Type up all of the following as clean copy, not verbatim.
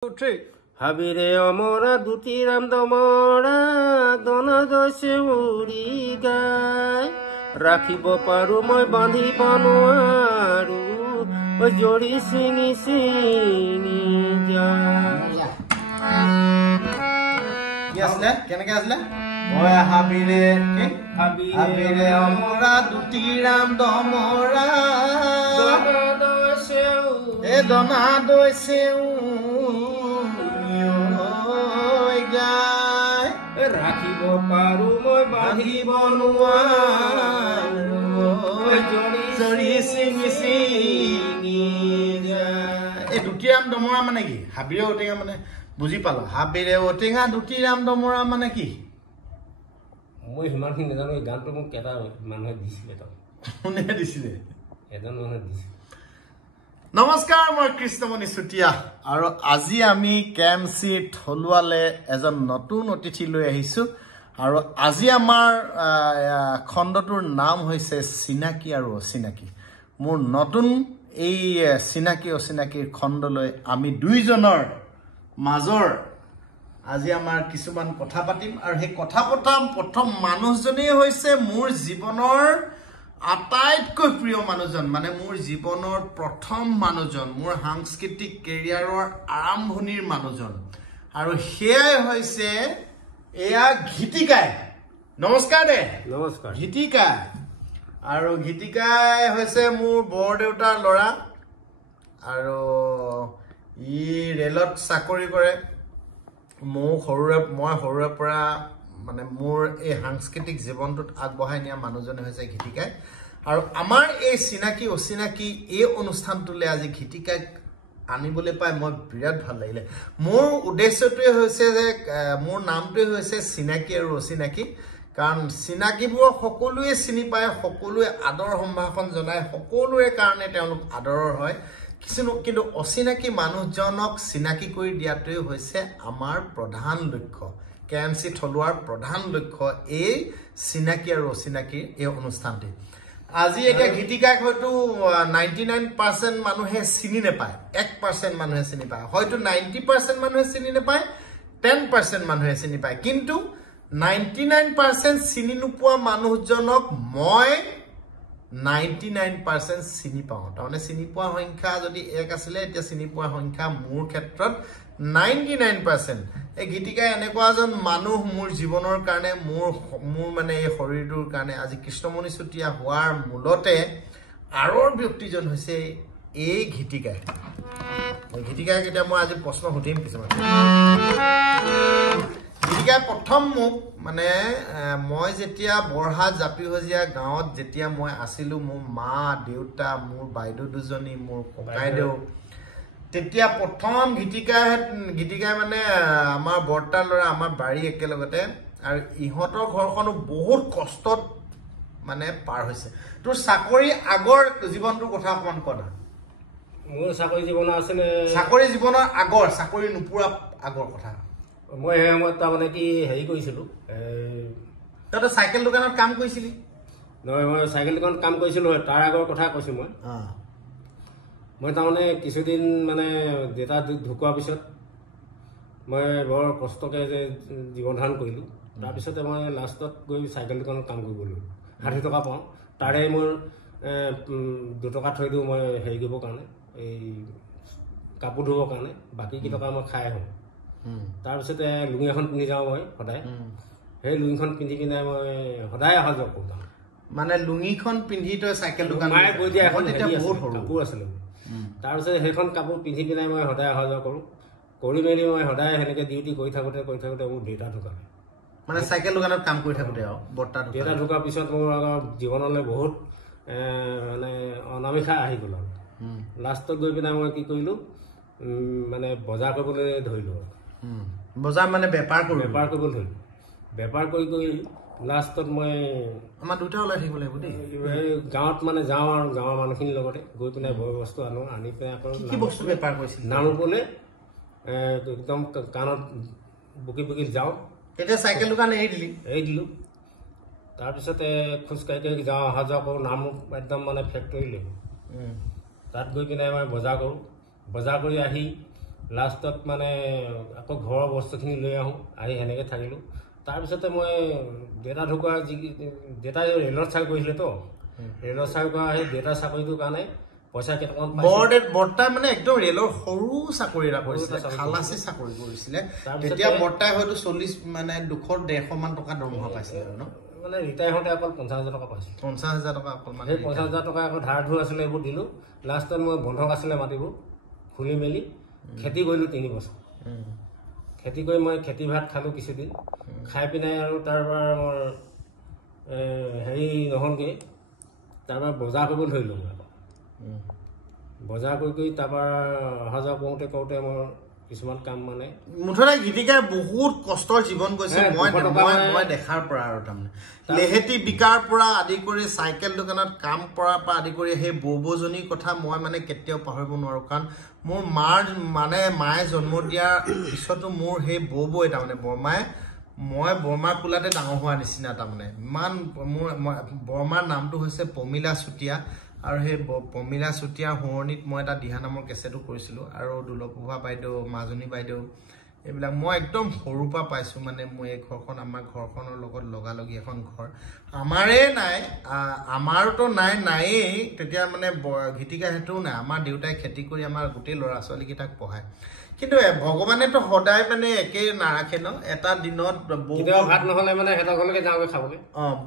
হাবিৰে অমৰা দুটি ৰাম দমৰা দনদ চেউৰি গায় ৰাখিব পাৰো মই বান্ধিব নোৱাৰো জৰি চিঙি চিঙি যায় কি আসলে কেনেকে আসলে ওই হাবিৰে অমৰা দুটি ৰাম দমৰা দনদ চেউ এ দনা দৈ চেউ ৰাখিব পাৰো মই বান্ধিব নোৱাৰো জৰি চিঙি চিঙি যায় এই দুটিৰাম দমৰা মানে কি হাবিৰে ঔটেঙা মানে বুজি পালো হাবিৰে ঔটেঙা দুটিৰাম দমৰা মানে কি মই সিমানখিনি নাজানো এই গানটো মোক এটা মানুহে দিছিলে কোনে দিছিলে এজন মানুহে দিছিলে নমস্কাৰ মই কৃষ্ণমণি চুতীয়া আৰু আজি আমি কেএমচি থলুৱালে এজন নতুন অতিথি লৈ আহিছো আৰু আজি আমাৰ খণ্ডটোৰ নাম হৈছে চিনাকি আৰু অচিনাকি মোৰ নতুন এই চিনাকি অচিনাকিৰ খণ্ডলৈ আমি দুইজনৰ মাজৰ আজি আমাৰ কিছুমান কথা পাতিম আৰু সেই কথা পতাম প্ৰথম মানুহজনেই হৈছে মোৰ জীৱনৰ আটাইতকৈ প্ৰিয় মানুহজন মানে মোৰ জীৱনৰ প্ৰথম মানুহজন মোৰ সাংস্কৃতিক কেৰিয়াৰৰ আৰম্ভণিৰ মানুহজন আৰু সেয়াই হৈছে এয়া গীতিকাই নমস্কাৰ দে নমস্কাৰ গীতিকাই আৰু গীতিকাই হৈছে মোৰ বৰদেউতাৰ ল'ৰা আৰু ই ৰেলত চাকৰি কৰে মই সৰুৰে পৰা মানে মোৰ এই সাংস্কৃতিক জীৱনটোত আগবঢ়াই নিয়া মানুহজনে হৈছে গীতিকাই আৰু আমাৰ এই চিনাকি অচিনাকি এই অনুষ্ঠানটোলৈ আজি গীতিকাইক আনিবলৈ পাই মই বিৰাট ভাল লাগিলে মোৰ উদ্দেশ্যটোৱে হৈছে যে মোৰ নামটোৱে হৈছে চিনাকি আৰু অচিনাকি কাৰণ চিনাকিবোৰক সকলোৱে চিনি পায় সকলোৱে আদৰ সম্ভাষণ জনায় সকলোৰে কাৰণে তেওঁলোক আদৰৰ হয় কিন্তু অচিনাকি মানুহজনক চিনাকি কৰি দিয়াটোৱে হৈছে আমাৰ প্ৰধান লক্ষ্য কেএমচি থলুৱাৰ প্ৰধান লক্ষ্য এই চিনাকি আৰু অচিনাকিৰ এই অনুষ্ঠানটি আজি এতিয়া গীতিকাক হয়তো 99% মানুহে চিনি নাপায় 1% মানুহে চিনি পায় হয়তো 90% মানুহে চিনি নাপায় 10% মানুহে চিনি পায় কিন্তু 99% চিনি নোপোৱা মানুহজনক মই 99% চিনি পাওঁ তাৰমানে চিনি পোৱা সংখ্যা যদি 1 আছিলে এতিয়া চিনি পোৱা সংখ্যা মোৰ ক্ষেত্ৰত 99% এই গীতিকাই এনেকুৱা এজন মানুহ মোৰ জীৱনৰ কাৰণে মোৰ মানে এই শৰীৰটোৰ কাৰণে আজি কৃষ্ণমণি চুতীয়া হোৱাৰ মূলতে আৰৰ ব্যক্তিজন হৈছে এই গীতিকাই গীতিকাইক এতিয়া মই আজি প্ৰশ্ন সুধিম কিছুমান গীতিকাই প্ৰথম মোক মানে মই যেতিয়া বৰহাট জাপিহজীয়া গাঁৱত যেতিয়া মই আছিলো মোৰ মা দেউতা মোৰ বাইদেউ দুজনী মোৰ ককাইদেউ তেতিয়া প্ৰথম গীতিকাই মানে আমাৰ বৰ্তাৰ ল'ৰা আমাৰ বাৰী একেলগতে আৰু ইহঁতৰ ঘৰখনো বহুত কষ্টত মানে পাৰ হৈছে তোৰ চাকৰি আগৰ জীৱনটোৰ কথা অকমান কনা মোৰ চাকৰি জীৱন আছিলে চাকৰি জীৱনৰ আগৰ চাকৰি নোপোৱা আগৰ কথা মই সেই সময়ত তাৰমানে কি হেৰি কৰিছিলোঁ তই চাইকেল দোকানত কাম কৰিছিলি নহয় মই চাইকেল দোকানত কাম কৰিছিলোঁ তাৰ আগৰ কথা কৈছোঁ মই তাৰমানে কিছুদিন মানে দেউতা ঢুকোৱাৰ পিছত মই বৰ কষ্টকৈ যে জীৱন ধাৰণ কৰিলোঁ তাৰপিছতে মই লাষ্টত গৈ চাইকেল দোকানত কাম কৰিব গ'লোঁ 60 টকা পাওঁ তাৰে মোৰ 2 টকা থৈ দিওঁ মই হেৰি কৰিবৰ কাৰণে এই কাপোৰ ধুবৰ কাৰণে বাকী কেইটকা মই খাই আহোঁ তাৰপিছতে লুঙি এখন পিন্ধি যাওঁ মই সদায় সেই লুঙিখন পিন্ধি কিনে মই সদায় অহা যোৱা কৰোঁ মানে লুঙিখন পিন্ধি তই চাইকেল দোকান মায়ে কৈ দিয়া এখন কাপোৰ আছিলে তাৰপিছত সেইখন কাপোৰ পিন্ধি পিনে মই সদায় অহা যোৱা কৰোঁ কৰি মেলি মই সদায় সেনেকৈ ডিউটি কৰি থাকোঁতে মোৰ দেউতা ঢুকালে মানে চাইকেল দোকানত কাম কৰি থাকোঁতে আৰু দেউতা ঢুকোৱাৰ পিছত মোৰ জীৱনলৈ বহুত মানে অনামিষা আহি গ'ল আৰু লাষ্টত গৈ পিনে মই কি কৰিলোঁ মানে বজাৰ কৰিবলৈ ধৰিলোঁ বজাৰ মানে বেপাৰ কৰিবলৈ ধৰিলোঁ বেপাৰ কৰি লাষ্টত মই আমাৰ দুটা ওলাই থাকিব লাগিব দেই গাঁৱত মানে যাওঁ আৰু গাঁৱৰ মানুহখিনিৰ লগতে গৈ পিনে বয় বস্তু আনো আনি পিনে আকৌ কি বস্তু বেপাৰ কৰিছিল নামৰূপলৈ একদম কাণত বুকি যাওঁ তেতিয়া চাইকেল দোকান এৰি দিলোঁ তাৰপিছতে খোজকাঢ়ি যাওঁ অহা যোৱা কৰোঁ নামৰূপ একদম মানে ফেক্টৰীলৈ তাত গৈ কিনে মই বজাৰ কৰোঁ বজাৰ কৰি আহি লাষ্টত মানে আকৌ ঘৰৰ বস্তুখিনি লৈ আহোঁ, আহি সেনেকৈ থাকিলোঁ। তাৰপিছতে মই দেউতা ঢুকুৱা দেউতাই ৰেলত চাকৰি কৰিছিলেতো, ৰেলত চাকৰি কৰা সেই দেউতাৰ চাকৰিটোৰ কাৰণে পইচা কেইটামান বৰ্তাই মানে একদম ৰেলৰ সৰু চাকৰি এটা কৰিছিলে, খালাচী চাকৰি কৰিছিলে। তেতিয়া বৰ্তাই হয়তো 40 মানে 200-150 মান টকা দৰমহা পাইছিলে আৰু ন, মানে ৰিটায়াৰ হওঁতে অকল 50,000 টকা পাইছিল। 50,000 টকা অকল, সেই 50,000 টকা আকৌ ধাৰ ধুৰ আছিলে, এইবোৰ দিলোঁ। লাষ্টত মই বন্ধক আছিলে মাটিবোৰ খুলি মেলি খেতি কৰিলোঁ 3 বছৰ। খেতি কৰি মই খেতি ভাত খালোঁ কিছুদিন, খাই পিনে আৰু তাৰপৰা মই হেৰি নহ'লগৈ, তাৰপৰা বজাৰ কৰিব ধৰিলোঁ। মই আকৌ বজাৰ কৰি তাৰপৰা অহা যোৱা কৰোঁতে মই কিছুমান কাম মানে মুঠতে গীতিকাই বহুত কষ্টৰ জীৱন গৈছে মই দেখাৰ পৰা। আৰু তাৰমানে লেহেতি বিকাৰ পৰা আদি কৰি চাইকেল দোকানত কাম কৰাৰ পৰা আদি কৰি সেই বৌবজনীৰ কথা মই মানে কেতিয়াও পাহৰিব নোৱাৰোঁ। কাৰণ মোৰ মায়ে জন্ম দিয়াৰ পিছতো মোৰ সেই বৌবৈ তাৰমানে মই বৰমাৰ কোলাতে ডাঙৰ হোৱা নিচিনা। তাৰমানে ইমান মোৰ বৰমাৰ নামটো হৈছে পমিলা চুতীয়া, আৰু সেই পমিলা চুতীয়াৰ সোঁৱৰণিত মই এটা দিহা নামৰ কেছেটো কৰিছিলোঁ। আৰু দুলপ্ৰভা বাইদেউ, মাজনী বাইদেউ, এইবিলাক মই একদম সৰুৰ পৰা পাইছোঁ। মানে মই এই ঘৰখন, আমাৰ ঘৰখনৰ লগত লগালগি এখন ঘৰ আমাৰে নাই, আমাৰতো নায়েই তেতিয়া, মানে গীতিকা সেইটোও নাই। আমাৰ দেউতাই খেতি কৰি আমাৰ গোটেই ল'ৰা ছোৱালীকেইটাক পঢ়ায়। কিন্তু ভগৱানেতো সদায় মানে একেই নাৰাখে ন, এটা দিনত ভাত নহ'লে মানে সিহঁতৰ ঘৰলৈকে যাওঁগৈ খাবলৈ।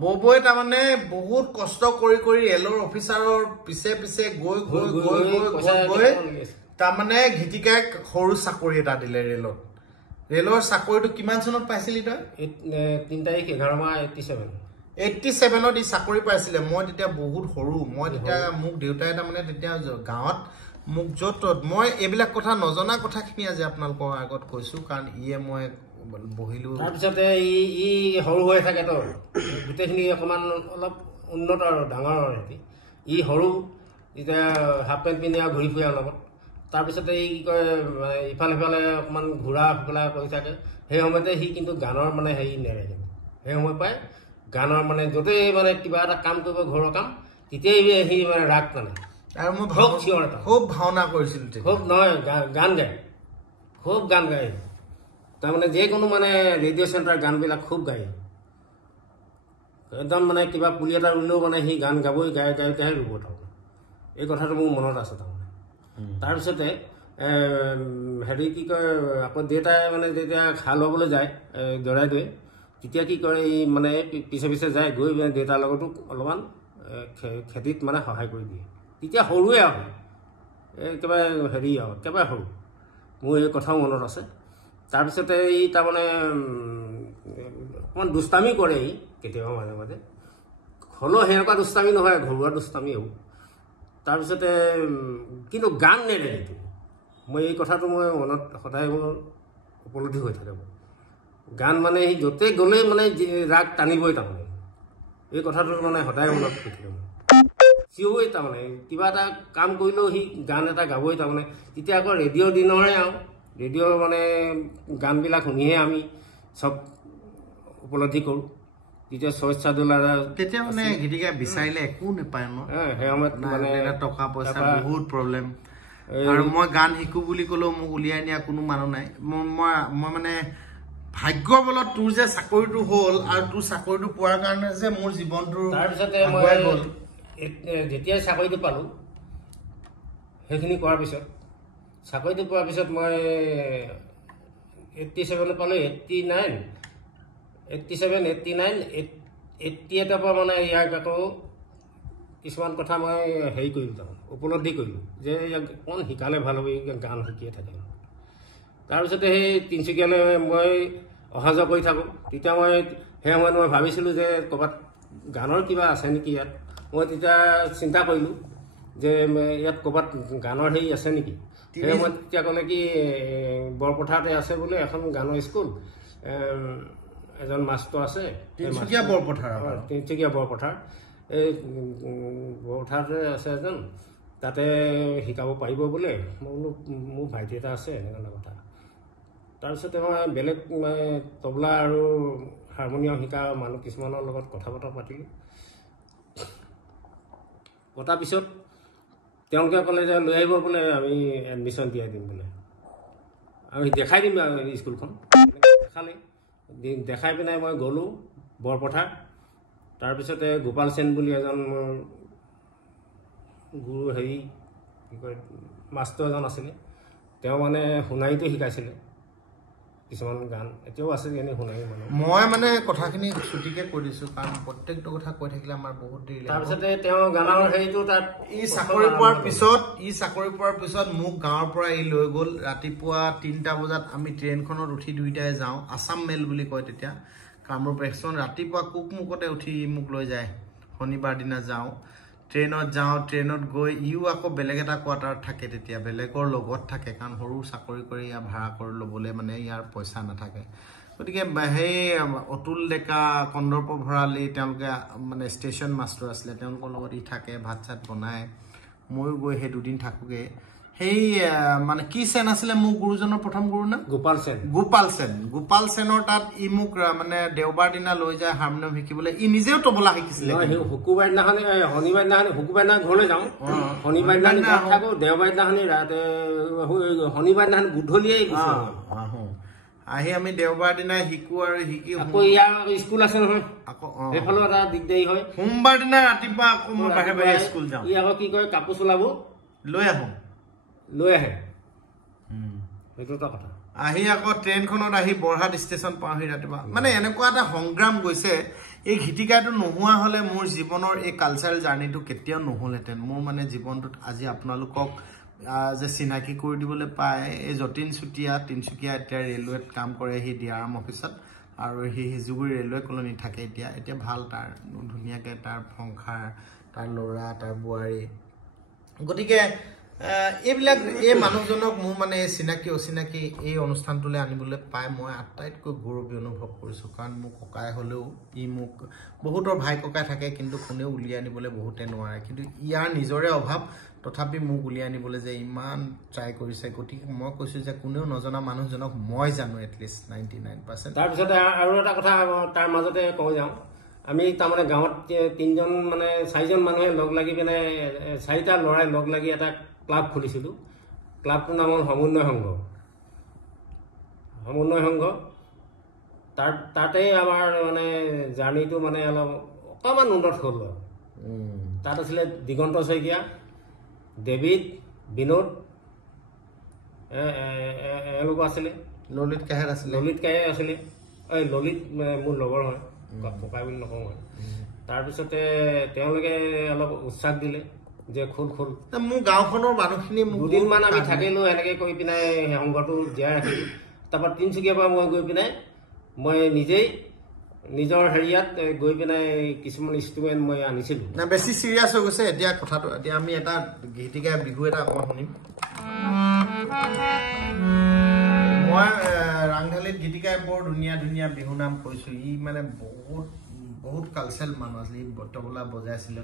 বৌবৈ তাৰমানে বহুত কষ্ট কৰি ৰেলৰ অফিচাৰৰ পিছে গৈ তাৰমানে গীতিকাই সৰু চাকৰি এটা দিলে ৰেলৰ চাকৰিটো কিমান চনত পাইছিলি তই? 3 তাৰিখ 11 মাহ 87ত ই চাকৰি পাইছিলে। মই তেতিয়া বহুত সৰু, মই তেতিয়া মোক দেউতাই তাৰমানে তেতিয়া গাঁৱত মোক য'ত মই এইবিলাক কথা নজনা কথাখিনি আজি আপোনালোকৰ আগত কৈছোঁ, কাৰণ মই বহিলোঁ। তাৰপিছতে ই সৰু হৈ থাকেতো, গোটেইখিনি অকণমান অলপ উন্নত আৰু ডাঙৰ সিহঁতি। ই সৰু, এতিয়া হাফ পেণ্ট পিন্ধি আৰু ঘূৰি ফুৰে লগত। তাৰপিছতে ই কি কয় ইফালে সিফালে অকণমান ঘূৰা ফুৰা কৰি থাকে। সেই সময়তে সি কিন্তু গানৰ মানে হেৰি নেৰে। সেই সময় পাই গানৰ মানে য'তেই মানে কিবা এটা কাম কৰিব, ঘৰৰ কাম, তেতিয়াই সি মানে ৰাগ টানে। আৰু মই খুব ভাওনা কৰিছিলোঁ, খুব নহয় গান গায়, খুব গান গায়। তাৰমানে যিকোনো মানে ৰেডিঅ' চেণ্টাৰ গানবিলাক খুব গায়। একদম মানে কিবা পুলি এটা ৰুলেও মানে সি গান গাবই, গায়হে ৰুব। তাৰমানে এই কথাটো মোৰ মনত আছে। তাৰমানে তাৰপিছতে হেৰি কি কয়, আকৌ দেউতাই মানে যেতিয়া খাল বাবলৈ যায় জৰাইদৈ, তেতিয়া কি কৰে, এই মানে পিছে যায়, গৈ মানে দেউতাৰ লগতো অলপমান খেতিত মানে সহায় কৰি দিয়ে। তেতিয়া সৰুৱে আৰু একেবাৰে হেৰি আৰু একেবাৰে সৰু, মোৰ এই কথাও মনত আছে। তাৰপিছতে ই তাৰমানে অকণমান দুষ্টামি কৰে ই কেতিয়াবা মাজে মাজে, হ'লেও সেনেকুৱা দুষ্টামি নহয়, ঘৰুৱা দুষ্টামি হ'ব। তাৰপিছতে কিন্তু গান নেৰে এইটো, মই এই কথাটো মই মনত সদায় মোৰ উপলব্ধি হৈ থাকে। গান মানে সি য'তে গ'লেই মানে ৰাগ টানিবই। তাৰমানে এই কথাটো মানে সদায় মনত হৈ থাকে। চিঞই তাৰমানে কিবা এটা কাম কৰিলেও সি গান এটা গাবই। তাৰমানে তেতিয়া আকৌ ৰেডিঅ'ৰ দিনৰে আৰু ৰেডিঅ'ৰ মানে গানবিলাক শুনিহে আমি চব উপলব্ধি কৰোঁ। তেতিয়া চইচা দোলাৰা তেতিয়া মানে গীতিকা বিচাৰিলে একো নাপায় ন, সেই সময়ত মানে টকা পইচা বহুত প্ৰব্লেম। আৰু মই গান শিকো বুলি ক'লেও মোক উলিয়াই নিয়া কোনো মানুহ নাই। মই মানে ভাগ্যৰ বলত তোৰ যে চাকৰিটো হ'ল, আৰু তোৰ চাকৰিটো পোৱাৰ কাৰণে যে মোৰ জীৱনটো তাৰপিছতে মই যেতিয়াই চাকৰিটো পালোঁ, সেইখিনি কৰাৰ পিছত চাকৰিটো পোৱাৰ পিছত মই 87 পালোঁ, 89, 88ৰ পৰা মানে ইয়াক আকৌ কিছুমান কথা মই হেৰি কৰিলোঁ, তাৰমানে উপলব্ধি কৰিলোঁ যে ইয়াক অকণ শিকালে ভাল হ'ব, গান শিকিয়ে থাকে। তাৰপিছতে সেই তিনিচুকীয়ালৈ মই অহা যোৱা কৰি থাকোঁ। তেতিয়া মই সেই সময়ত মই ভাবিছিলোঁ যে ক'ৰবাত গানৰ কিবা আছে নেকি ইয়াত। মই তেতিয়া চিন্তা কৰিলোঁ যে ইয়াত ক'ৰবাত গানৰ হেৰি আছে নেকি। সেই সময়ত তেতিয়া ক'লে কি বৰপথাৰতে আছে বোলে এখন গানৰ স্কুল, এজন মাষ্টৰ আছে, তিনিচুকীয়া বৰপথাৰ, এই বৰপথাৰতে আছে এজন, তাতে শিকাব পাৰিব বোলে। মই বোলো মোৰ ভাইটি এটা আছে, এনেকুৱা কথা। তাৰপিছতে মই বেলেগ তবলা আৰু হাৰমনিয়াম শিকা মানুহ কিছুমানৰ লগত কথা বতৰা পাতিলোঁ। পতাৰ পিছত তেওঁলোকে ক'লে যে লৈ আহিব বোলে, আমি এডমিশ্যন দিয়াই দিম বোলে। আমি দেখাই দিম স্কুলখন দেখালে দেখাই পিনাই মই গ'লোঁ বৰপথাৰ তাৰপিছতে গোপাল সেন বুলি এজন মোৰ গুৰু হেৰি কি কয় মাষ্টৰ এজন আছিলে তেওঁ মানে শুনাইটো শিকাইছিলে কিছুমান গান এতিয়াও আছে এনে শুনাই মানে মই মানে কথাখিনি ছুটিকে কৈ দিছোঁ কাৰণ প্ৰত্যেকটো কথা কৈ থাকিলে আমাৰ বহুত দেৰি তাৰপিছতে তেওঁ গানৰ হেৰিটো তাত চাকৰি পোৱাৰ পিছত মোক গাঁৱৰ পৰা লৈ গ'ল ৰাতিপুৱা 3টা বজাত আমি ট্ৰেইনখনত উঠি দুইটাই যাওঁ আছাম মেল বুলি কয় তেতিয়া কামৰূপ এক্সপ্ৰেছ ৰাতিপুৱা কুকমুকতে উঠি মোক লৈ যায় শনিবাৰ দিনা যাওঁ ট্ৰেইনত গৈ ইও আকৌ বেলেগ এটা কোৱাৰ্টাৰত থাকে তেতিয়া বেলেগৰ লগত থাকে কাৰণ সৰু চাকৰি কৰি ইয়াৰ ভাড়া কৰি ল'বলৈ মানে ইয়াৰ পইচা নাথাকে গতিকে সেই অতুল ডেকা কন্দৰ্প ভৰালী তেওঁলোকে মানে ষ্টেচন মাষ্টৰ আছিলে তেওঁলোকৰ লগত থাকে ভাত চাত বনায় ময়ো গৈ সেই দুদিন থাকোঁগৈ সেই মানে কি সেন আছিলে মোৰ গুৰুজনৰ প্ৰথম গুৰু না গোপাল সেনৰ তাত ই মোক মানে দেওবাৰ দিনা লৈ যায় হাৰমনিয়াম শিকিবলৈ ই নিজেও তবলা শিকিছিলে শুকুৰবাৰ দিনাখনি শনিবাৰ দিনাখনি শুকুৰবাৰ দিনা ঘৰলৈ যাওঁ শনিবাৰ দিনাখনি থাকোঁ দেওবাৰ দিনাখনি শনিবাৰ দিনাখনি গধূলিয়ে আহি আমি দেওবাৰ দিনা শিকো আৰু শিকি আকৌ ইয়াৰ স্কুল আছে নহয় আকৌ সেইফালেও এটা দিগদাৰী হয় সোমবাৰ দিনা ৰাতিপুৱা আকৌ মই বাহিৰে স্কুল যাওঁ ই আকৌ কি কয় কাপোৰ চলাব লৈ আহে সেইটো এটা কথা আহি আকৌ ট্ৰেইনখনত আহি বৰহাট ষ্টেচন পাওঁহি ৰাতিপুৱা মানে এনেকুৱা এটা সংগ্ৰাম গৈছে এই গীতিকাৰটো নোহোৱা হ'লে মোৰ জীৱনৰ এই কালচাৰেল জাৰ্ণিটো কেতিয়াও নহ'লহেঁতেন মোৰ মানে জীৱনটোত আজি আপোনালোকক যে চিনাকি কৰি দিবলৈ পায় এই যতীন চুতীয়া তিনিচুকীয়া এতিয়া ৰেলৱেত কাম কৰে সি ডিআৰএম অফিচত আৰু সি হিজুগুৰি ৰেলৱে কলনীত থাকে এতিয়া ভাল তাৰ ধুনীয়াকৈ তাৰ সংসাৰ তাৰ ল'ৰা তাৰ বোৱাৰী গতিকে এইবিলাক এই মানুহজনক মোৰ মানে চিনাকি অচিনাকি এই অনুষ্ঠানটোলৈ আনিবলৈ পাই মই আটাইতকৈ গৌৰৱী অনুভৱ কৰিছোঁ কাৰণ মোৰ ককাই হ'লেও ই মোক বহুতৰ ভাই ককাই থাকে কিন্তু কোনেও উলিয়াই আনিবলৈ বহুতে নোৱাৰে কিন্তু ইয়াৰ নিজৰে অভাৱ তথাপি মোক উলিয়াই আনিবলৈ যে ইমান ট্ৰাই কৰিছে গতিকে মই কৈছোঁ যে কোনেও নজনা মানুহজনক মই জানো এটলিষ্ট 99%। তাৰপিছতে আৰু এটা কথা তাৰ মাজতে কৈ যাওঁ আমি তাৰমানে গাঁৱত 3জন মানে 4জন মানুহে লগ লাগি পিনে 4টা ল'ৰাই লগ লাগি এটা ক্লাব খুলিছিলোঁ ক্লাবটোৰ নাম হ'ল সমন্বয় সংঘ তাতে আমাৰ মানে জাৰ্ণিটো মানে অলপ অকণমান উন্নত হ'ল তাত আছিলে দিগন্ত শইকীয়া ডেভিড বিনোদ এওঁলোকো আছিলে ললিত কাহেৰ আছিলে এই ললিত মোৰ লগৰ হয় ককাই বুলি নকওঁ মই তাৰপিছতে তেওঁলোকে অলপ উৎসাহ দিলে যে খোল মোৰ গাঁওখনৰ মানুহখিনি দুদিনমান আমি থাকিলোঁ এনেকৈ কৰি পিনে সংঘটো জীয়াই ৰাখিলোঁ তাৰপৰা তিনিচুকীয়াৰ পৰা মই গৈ পিনে মই নিজেই নিজৰ হেৰিয়াত গৈ পিনে কিছুমান ইনষ্ট্ৰুমেণ্ট মই আনিছিলোঁ বেছি চিৰিয়াছ হৈ গৈছে এতিয়া কথাটো এতিয়া আমি এটা গীতিকা বিহু এটা অকণমান শুনিম মই ৰাংঢালীত গীতিকাই বৰ ধুনীয়া বিহু নাম কৈছোঁ ই মানে বহুত কালচাৰেল মানুহ আছিলে ই তবলা বজাইছিলে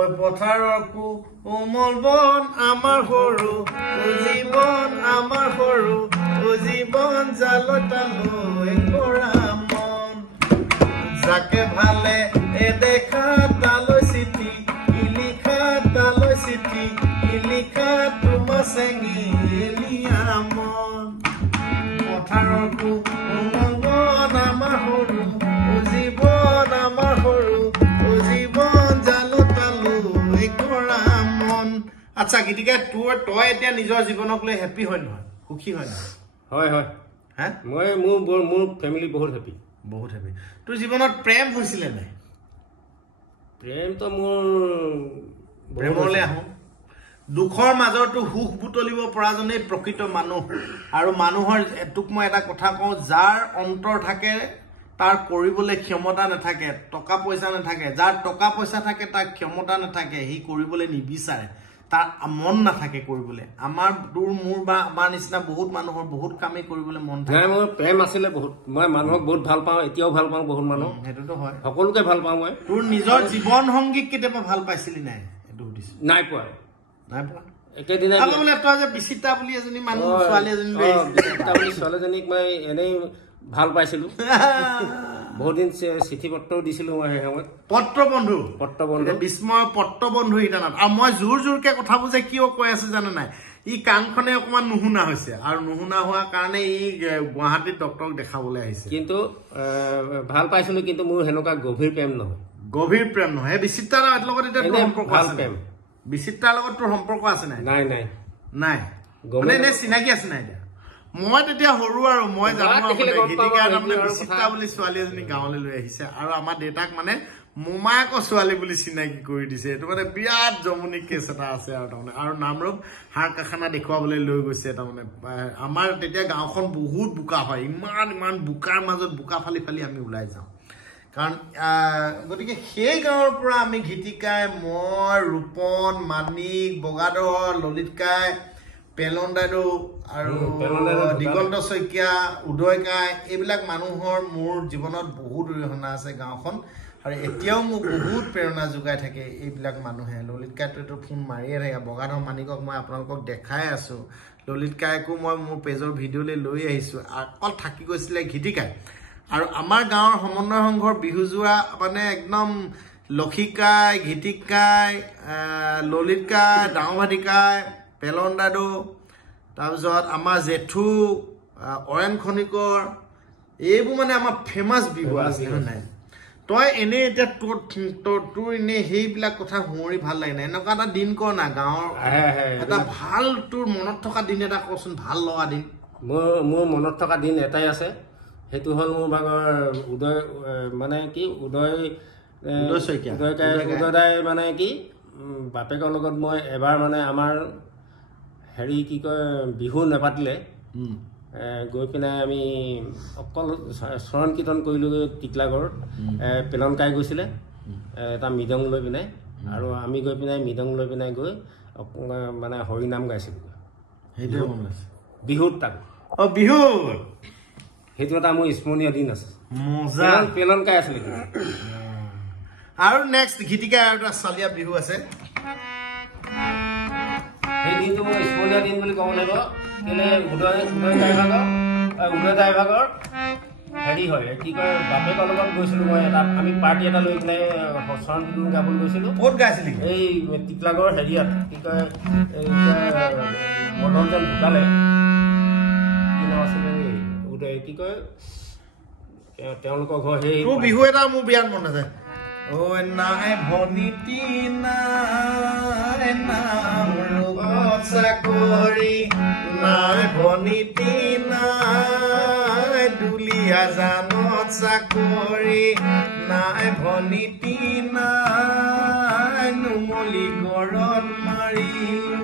ঐ পথাৰৰ কোমল বন আমাৰ সৰু জীৱন আমাৰ সৰু জীৱন জালতালৈ কৰা মন যাকে ভালে দেখা তালৈ চিঠি লিখা তালৈ চিঠি লিখা তোমাৰ চেঙেলীয়া মন পথাৰৰ কোমল বন আমাৰ সৰু জীৱন আমাৰ সৰু জীৱন জালতালৈ কৰা মন আচ্ছা গীতিকা তই এতিয়া নিজৰ জীৱনক লৈ হেপী হয় নহয় সুখী হয় নহয় হয় হা মই মোৰ ফেমিলি বহুত হেপী তোৰ জীৱনত প্ৰেম হৈছিলে নাই প্ৰেমটো মোৰ প্ৰেমলৈ আহোঁ দুখৰ মাজতো সুখ বুটলিব পৰাজনেই প্ৰকৃত মানুহ আৰু মানুহৰ তোক মই এটা কথা কওঁ যাৰ অন্তৰ থাকে তাৰ কৰিবলৈ ক্ষমতা নাথাকে টকা পইচা নাথাকে যাৰ টকা পইচা থাকে তাৰ ক্ষমতা নাথাকে সি কৰিবলৈ নিবিচাৰে তাৰ মন নাথাকে কৰিবলৈ আমাৰ তোৰ মোৰ বা আমাৰ নিচিনা বহুত মানুহৰ বহুত কামেই কৰিবলৈ মন থাকে মোৰ প্ৰেম আছিলে বহুত মই মানুহক বহুত ভাল পাওঁ এতিয়াও ভাল পাওঁ বহুত মানুহ সেইটোতো হয় সকলোকে ভাল পাওঁ মই তোৰ নিজৰ জীৱন সংগীক কেতিয়াবা ভাল পাইছিলি নাই এইটো সুধিছোঁ নাই পোৱা একেদিনাই তই যে বিচিতা বুলি এজনী মানুহ ছোৱালীজনীক মই এনেই ভাল পাইছিলোঁ বহুত দিন চিঠি পত্ৰও দিছিলোঁ মই সেই সময়ত পত্ৰ বন্ধু বিস্ময় পত্ৰ বন্ধু ইটা নাম আৰু মই জোৰকে কথাবোৰ যে কিয় কৈ আছো জানে নাই ই কাণখনে অকমান নুশুনা হৈছে আৰু নুশুনা হোৱাৰ কাৰণে ই গুৱাহাটীত ডক্টৰক দেখাবলৈ আহিছে কিন্তু ভাল পাইছিলো কিন্তু মোৰ হেনেকুৱা গভীৰ প্ৰেম নহয় গভীৰ প্ৰেম নহয় বিচিত্ৰাৰ লগত এতিয়া সম্পৰ্ক আছে বিচিত্ৰাৰ লগত তোৰ সম্পৰ্ক আছে নাই নাই নাই নাই মানে এনে চিনাকি আছে নাই এতিয়া মই তেতিয়া সৰু আৰু মই জানো গীতিকা তাৰমানে বিচিত্ৰা বুলি ছোৱালী এজনী গাঁৱলৈ লৈ আহিছে আৰু আমাৰ দেউতাক মানে মোমায়েকৰ ছোৱালী বুলি চিনাকি কৰি দিছে এইটো মানে বিৰাট জমনি কেছ এটা আছে আৰু তাৰমানে আৰু নামৰূপ হাড় কাৰখানা দেখুৱাবলৈ লৈ গৈছে তাৰমানে আমাৰ তেতিয়া গাঁওখন বহুত বোকা হয় ইমান বোকাৰ মাজত বোকা ফালি ফালি আমি ওলাই যাওঁ কাৰণ গতিকে সেই গাঁৱৰ পৰা আমি গীতিকাই মই ৰূপন মানিক বগাদৰ ললিতকাই পেলন দাদু আৰু দিগন্ত শইকীয়া উদয় কাই এইবিলাক মানুহৰ মোৰ জীৱনত বহুত অৰিহণা আছে গাঁওখন আৰু এতিয়াও মোক বহুত প্ৰেৰণা যোগাই থাকে এইবিলাক মানুহে ললিত কাইটো ফোন মাৰিয়ে থাকে বগাধৰ মানিকক মই আপোনালোকক দেখাই আছো ললিত কাইকো মই মোৰ পেজৰ ভিডিঅ'লৈ লৈ আহিছো অকল থাকি গৈছিলে গীতিকাই আৰু আমাৰ গাঁৱৰ সমন্বয় সংঘৰ বিহুজোৰা মানে একদম লক্ষিকাই গীতিকাই ললিতকাই ডাঙৰভাদিকাই পেলন দাদু তাৰপিছত আমাৰ জেঠু অৰেণ খনিকৰ এইবোৰ মানে আমাৰ ফেমাছ বিহু আছে নাই তই এনে এতিয়া তোৰ এনে সেইবিলাক কথা শুৱৰি ভাল লাগে নাই এনেকুৱা এটা দিন কৰ না গাঁৱৰ এটা ভাল তোৰ মনত থকা দিন এটা কচোন ভাল লগা দিন মোৰ মনত থকা দিন এটাই আছে সেইটো হ'ল মোৰ ভাগৰ উদয় মানে কি উদয় শইকীয়া উদয়দাই মানে কি বাপেকৰ লগত মই এবাৰ মানে আমাৰ হেৰি কি কয় বিহু নেপাতিলে গৈ পিনে আমি অকল চৰণ কীৰ্তন কৰিলোগৈ টিকলাগড়ত পেলন কাই গৈছিলে এটা মৃদং লৈ পিনে আৰু আমি গৈ পিনে মৃদং লৈ পিনে গৈ মানে হৰিনাম গাইছিলোঁ সেইটোৱে মনত আছে বিহুত তাক বিহুত সেইটো এটা মোৰ স্মৰণীয় দিন আছে মজা পেলন কাই আছিলে আৰু নেক্সট গীতিকা আৰু এটা চালিয়া বিহু আছে সেই দিনটো মোৰ স্মৰণীয় দিন বুলি ক'ব লাগিব কেলে উদয় দাই ভাগৰ হেৰি হয় কি কয় বাপেকৰ লগত গৈছিলো মই এটা আমি পাৰ্টি এটা লৈ পেলাই চৰণ কীৰ্তন গাবলৈ গৈছিলো ক'ত গাইছিলি এই টিকলাগড় হেৰিয়াত কি কয় মদনজন ঢুকালে কি নাম আছিলে উদয় কি কয় তেওঁলোকৰ ঘৰ সেই বিহু এটা মোৰ বিৰাট মন আছে ঐ নাই ভনীতি নাই চাকৰি নাই ভনীতি নাই দুলীয়া জানত চাকৰি নাই ভনীতি নাই নুমলী গড়ত মাৰিলো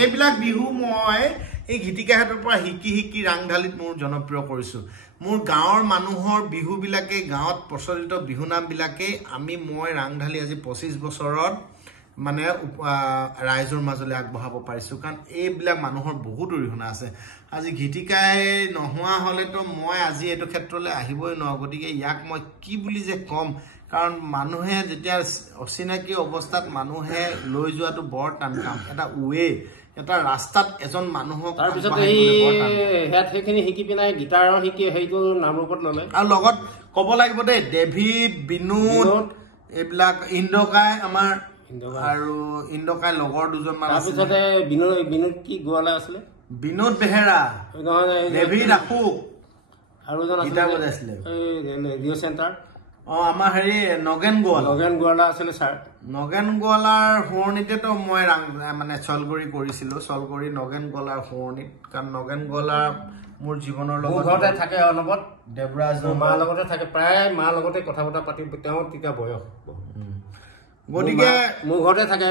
এইবিলাক বিহু মই এই গীতিকাহঁতৰ পৰা শিকি ৰাংঢালীত মোৰ জনপ্ৰিয় কৰিছো মোৰ গাঁৱৰ মানুহৰ বিহুবিলাকে গাঁৱত প্ৰচলিত বিহুনামবিলাকে মই ৰাংঢালী আজি 25 বছৰত মানে ৰাইজৰ মাজলৈ আগবঢ়াব পাৰিছো কাৰণ এইবিলাক মানুহৰ বহুত অৰিহণা আছে আজি গীতিকাই নোহোৱা হলেতো মই আজি এইটো ক্ষেত্ৰলৈ আহিবই নোৱাৰো গতিকে ইয়াক মই কি বুলি যে কম কাৰণ মানুহে যেতিয়া অচিনাকি অৱস্থাত মানুহে লৈ যোৱাটো বৰ টান কাম এটা ওৱে এটা ৰাস্তাত এজন মানুহক তাৰ পিছত এই হেড সেইখিনি শিকি পিনাই গিটাৰৰ শিকি হেইটো নামৰূপত ললে আৰু লগত ক'ব লাগিব দে ডেভিড বিনোদ এইবিলাক ইন্দকাই আমাৰ আৰু ইন্দকাই লগৰ দুজন মান আছে তাৰপিছতে বিনোদ কি গোৱালা আছিলে বিনোদ বেহেৰা ডেভিড আশোক আৰু এজন আছিলে এই ৰেডিঅ' চেণ্টাৰ আমাৰ হেৰি নগেন গোৱালা আছিলে ছাৰ নগেন গোৱালাৰ শুৱনিতেতো মই মানে চলগৰি কৰিছিলো চলগৰি নগেন গোৱালাৰ শুৱনিত কাৰণ নগেন গোৱালা মোৰ জীৱনৰ লগত ঘৰতে থাকে অনবত দেৱৰাজ মাৰ লগতে থাকে প্ৰায় মাৰ লগতে কথা বতৰা পাতি তেওঁ তেতিয়া বয়স গতিকে মোৰ ঘৰতে থাকে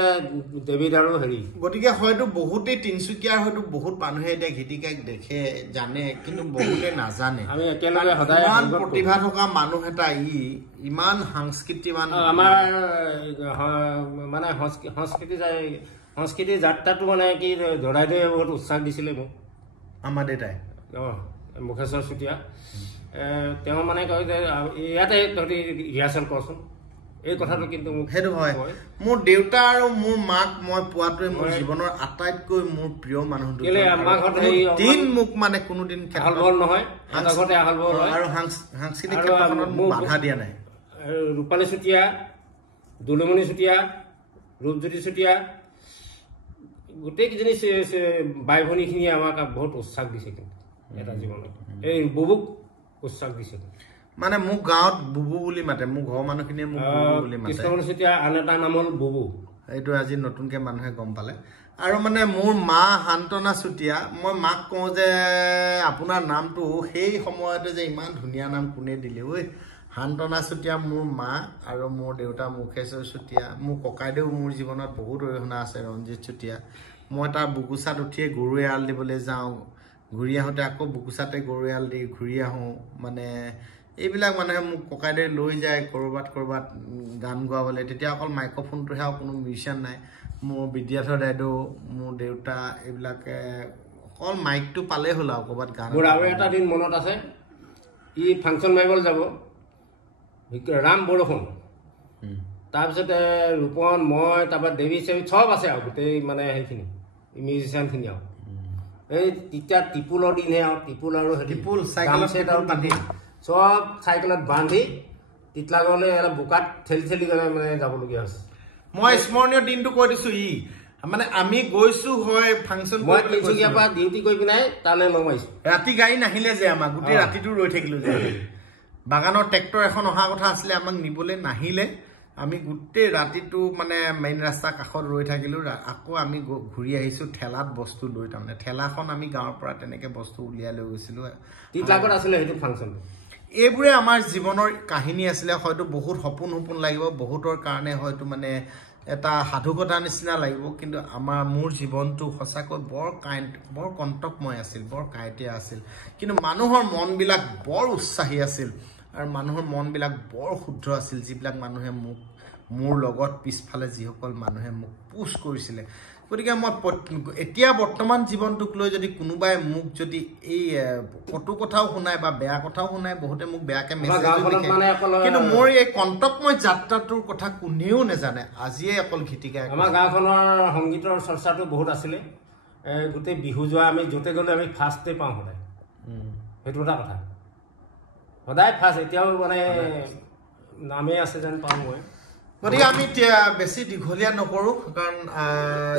ডেভিড আৰু হেৰি গতিকে হয়তো বহুতেই তিনচুকীয়াৰ হয়তো বহুত মানুহে এতিয়া গীতিকাক দেখে জানে কিন্তু বহুতে নাজানে আমি একেলগে সদায় ইমান প্ৰতিভা থকা মানুহ এটা ইমান সাংস্কৃতিমান আমাৰ মানে সংস্কৃতি যাত্ৰাটো মানে কি জৰাইদেৱে বহুত উৎসাহ দিছিলে মোক আমাৰ দেউতাই মুখেশ্বৰ চুতীয়া তেওঁ মানে কয় যে ইয়াতে তহঁতি ৰিহাৰ্চেল কৰচোন এই কথাটো কিন্তু সেইটো হয় মোৰ দেউতা আৰু মোৰ মাক মই পোৱাটোৱে মোৰ জীৱনৰ আটাইতকৈ মোৰ প্ৰিয় মানুহ দিন মোক মানে কোনোদিন নহয় আৰু সাংস্কৃতিক ক্ষেত্ৰখনত মোক বাধা দিয়া নাই ৰূপালী চুতীয়া দুলুমণি চুতীয়া ৰূপজ্যোতি চুতীয়া গোটেইকেইজনী বাই ভনীখিনিয়ে আমাক বহুত উৎসাহ দিছে কিন্তু এটা জীৱনত এই বুবুক উৎসাহ দিছে মানে মোক গাঁৱত বুবু বুলি মাতে মোক ঘৰৰ মানুহখিনিয়ে মোক বুবু বুলি মাতে কৃষ্ণমণি চুতীয়া আন এটা নাম হ'ল বুবু এইটো আজি নতুনকৈ মানুহে গম পালে আৰু মানে মোৰ মা শান্তনা চুতীয়া মই মাক কওঁ যে আপোনাৰ নামটো সেই সময়তে যে ইমান ধুনীয়া নাম কোনে দিলে ঐ শান্তনা চুতীয়া মোৰ মা আৰু মোৰ দেউতা মুখেশ্বৰ চুতীয়া মোৰ ককাইদেউ মোৰ জীৱনত বহুত অৰিহণা আছে ৰঞ্জিত চুতীয়া মই তাৰ বুকুচাত উঠিয়ে গৰু এৰাল দিবলৈ যাওঁ ঘূৰি আহোঁতে আকৌ বুকুচাতে গৰু এৰাল দি ঘূৰি আহোঁ মানে এইবিলাক মানুহে মোক ককাইদেউ লৈ যায় ক'ৰবাত গান গোৱাবলৈ তেতিয়া অকল মাইক্ৰফোনটোহে আৰু কোনো মিউজিচিয়ান নাই মোৰ বিদ্যাধৰ দাইদেউ মোৰ দেউতা এইবিলাকে অকল মাইকটো পালেই হ'ল আৰু ক'ৰবাত গান মোৰ আৰু এটা দিন মনত আছে ই ফাংচন মাৰিবলৈ যাব ৰাম বৰষুণ তাৰপিছতে ৰূপন মই তাৰপৰা দেৱী চেৱী চব আছে আৰু গোটেই মানে সেইখিনি মিউজিচিয়ানখিনি আৰু এই তেতিয়া টিপুলৰ দিনহে আৰু টিপুল আৰু টিপুল চাইকেলত বান্ধি চব চাইকেলত বান্ধি তিতলাগড়লৈ এটা বোকাত ঠেলি গ'লে মানে যাবলগীয়া হৈছে মই স্মৰণীয় দিনটো কৈ দিছো মানে আমি গৈছো হয় ফাংচন মই তিনিচুকীয়াৰ পৰা ডিউটি কৰি পিনাই তালৈ লগ মাৰিছো ৰাতি গাড়ী নাহিলে যে আমাক গোটেই ৰাতিটো ৰৈ থাকিলো যে বাগানৰ ট্ৰেক্টৰ এখন অহা কথা আছিলে আমাক নিবলৈ নাহিলে আমি গোটেই ৰাতিটো মানে মেইন ৰাস্তাৰ কাষত ৰৈ থাকিলো আকৌ আমি ঘূৰি আহিছো ঠেলাত বস্তু লৈ তাৰমানে ঠেলাখন আমি গাঁৱৰ পৰা তেনেকে বস্তু উলিয়াই লৈ গৈছিলো তিতলাগড়ত আছিলে সেইটো ফাংচন এইবোৰে আমাৰ জীৱনৰ কাহিনী আছিলে হয়তো বহুত সপোন লাগিব বহুতৰ কাৰণে হয়তো মানে এটা সাধুকথা নিচিনা লাগিব কিন্তু মোৰ জীৱনটো সঁচাকৈ বৰ কণ্টকময় আছিল বৰ কাইটিয়া আছিল কিন্তু মানুহৰ মনবিলাক বৰ উৎসাহী আছিল আৰু মানুহৰ মনবিলাক বৰ শুদ্ধ আছিল যিবিলাক মানুহে মোৰ লগত পিছফালে যিসকল মানুহে মোক পুছ কৰিছিলে গতিকে মই এতিয়া বৰ্তমান জীৱনটোক লৈ যদি কোনোবাই মোক যদি এই কটু কথাও শুনায় বা বেয়া কথাও শুনায় বহুতে মোক বেয়াকে মেছেজ লিখে কিন্তু মোৰ এই কণ্টকময় যাত্ৰাটোৰ কথা কোনেও নাজানে আজিয়ে অকল ঘিটিকাই আমাৰ গাঁওখনৰ সংগীতৰ চৰ্চাটো বহুত আছিলে গোটেই বিহু যোৱা আমি য'তে গ'লে আমি ফাৰ্ষ্টে পাওঁ সদায় সেইটো এটা কথা সদায় ফাৰ্ষ্ট এতিয়াও মানে নামেই আছে যেন পাওঁ মই গতিকে আমি বেছি দীঘলীয়া নকৰোঁ কাৰণ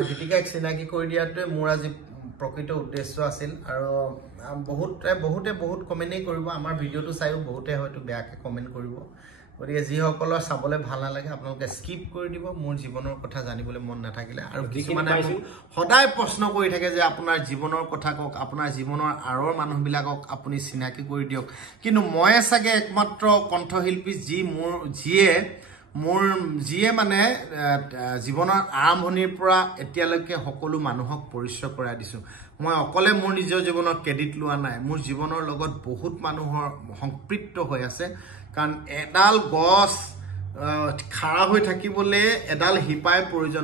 গীতিকাক চিনাকি কৰি দিয়াটোৱে মোৰ আজি প্ৰকৃত উদ্দেশ্য আছিল আৰু বহুতে বহুত কমেণ্টেই কৰিব আমাৰ ভিডিঅ'টো চাইও বহুতে হয়তো বেয়াকৈ কমেণ্ট কৰিব গতিকে যিসকলৰ চাবলৈ ভাল নালাগে আপোনালোকে স্কিপ কৰি দিব মোৰ জীৱনৰ কথা জানিবলৈ মন নাথাকিলে আৰু কিছুমানে সদায় প্ৰশ্ন কৰি থাকে যে আপোনাৰ জীৱনৰ কথা কওক আপোনাৰ জীৱনৰ আঁৰৰ মানুহবিলাকক আপুনি চিনাকি কৰি দিয়ক কিন্তু মই চাগে একমাত্ৰ কণ্ঠশিল্পী যিয়ে মানে জীৱনৰ আৰম্ভণিৰ পৰা এতিয়ালৈকে সকলো মানুহক পৰিচয় কৰাই দিছোঁ মই অকলে মোৰ নিজৰ জীৱনৰ ক্ৰেডিট লোৱা নাই মোৰ জীৱনৰ লগত বহুত মানুহৰ সম্পৃক্ত হৈ আছে কাৰণ এডাল গছ খাৰা হৈ থাকিবলৈ এডাল শিপাই প্ৰয়োজন